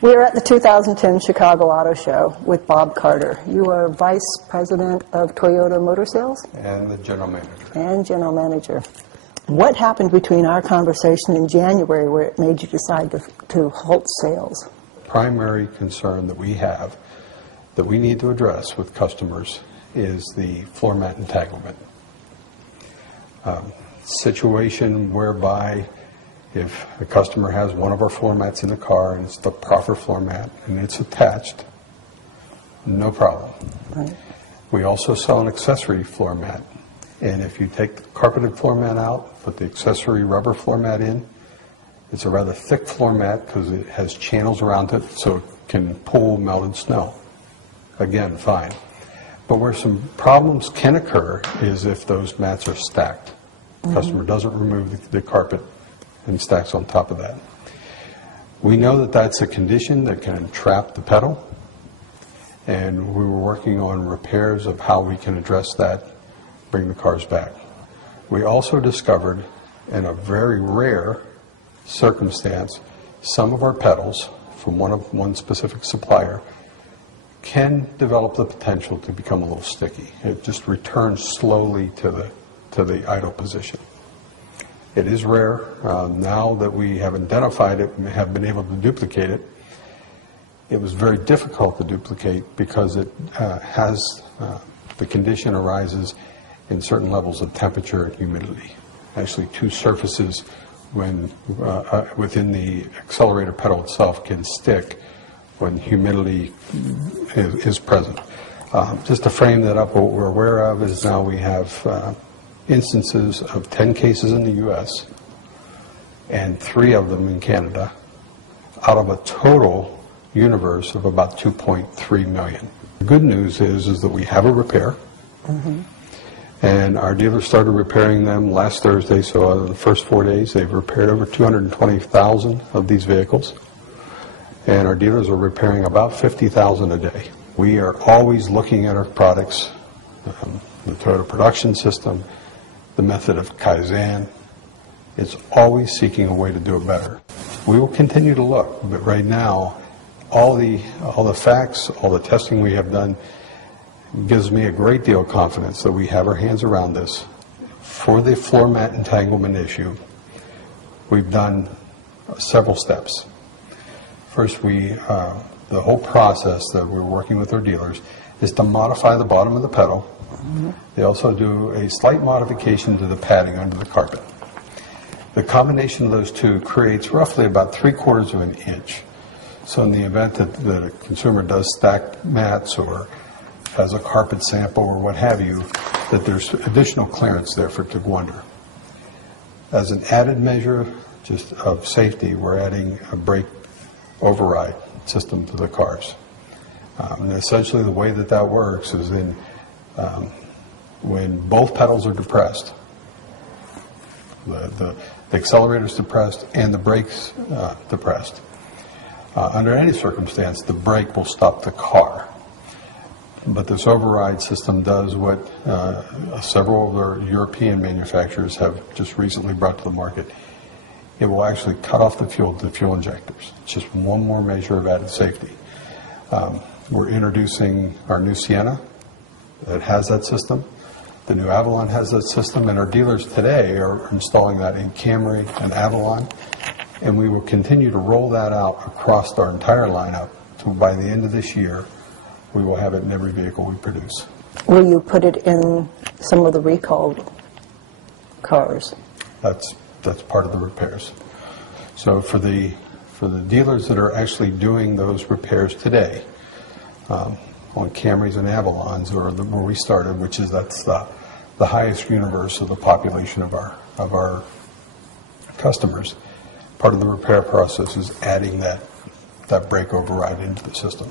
We are at the 2010 Chicago Auto Show with Bob Carter. You are Vice President of Toyota Motor Sales? And the General Manager. And General Manager. What happened between our conversation in January where it made you decide to halt sales? Primary concern that we have that we need to address with customers is the floor mat entanglement. Situation whereby if a customer has one of our floor mats in the car and it's the proper floor mat and it's attached, no problem. Right. We also sell an accessory floor mat, and if you take the carpeted floor mat out, put the accessory rubber floor mat in, it's a rather thick floor mat because it has channels around it so it can pull melted snow. Again, fine. But where some problems can occur is if those mats are stacked. The customer doesn't remove the carpet and stacks on top of that. We know that that's a condition that can entrap the pedal, and we were working on repairs of how we can address that, bring the cars back. We also discovered, in a very rare circumstance, some of our pedals from one specific supplier can develop the potential to become a little sticky. It just returns slowly to the idle position. It is rare. Now that we have identified it and have been able to duplicate it, it was very difficult to duplicate because it the condition arises in certain levels of temperature and humidity. Actually, two surfaces within the accelerator pedal itself can stick when humidity is present. Just to frame that up, what we're aware of is now we have instances of 10 cases in the U.S. and 3 of them in Canada, out of a total universe of about 2.3 million. The good news is that we have a repair, and our dealers started repairing them last Thursday, so out of the first 4 days they've repaired over 220,000 of these vehicles, and our dealers are repairing about 50,000 a day. We are always looking at our products, the Toyota production system, the method of Kaizen. It's always seeking a way to do it better. We will continue to look, but right now, all the facts, all the testing we have done gives me a great deal of confidence that we have our hands around this. For the floor mat entanglement issue, we've done several steps. First, the whole process that we're working with our dealers is to modify the bottom of the pedal. They also do a slight modification to the padding under the carpet. The combination of those two creates roughly about 3/4 of an inch. So in the event that a consumer does stack mats or has a carpet sample or what have you, that there's additional clearance there for it to go under. As an added measure just of safety, we're adding a brake override system to the cars. And essentially the way that works is when both pedals are depressed, the accelerator is depressed and the brakes depressed. Under any circumstance, the brake will stop the car. But this override system does what several of our European manufacturers have just recently brought to the market. It will actually cut off the fuel to the fuel injectors. It's just one more measure of added safety. We're introducing our new Sienna that has that system. The new Avalon has that system, and our dealers today are installing that in Camry and Avalon, and we will continue to roll that out across our entire lineup. So by the end of this year, we will have it in every vehicle we produce. Will you put it in some of the recalled cars? That's part of the repairs. So for the dealers that are actually doing those repairs today, on Camrys and Avalons, or where we started, which is that's the highest universe of the population of our customers. Part of the repair process is adding that brake override into the system.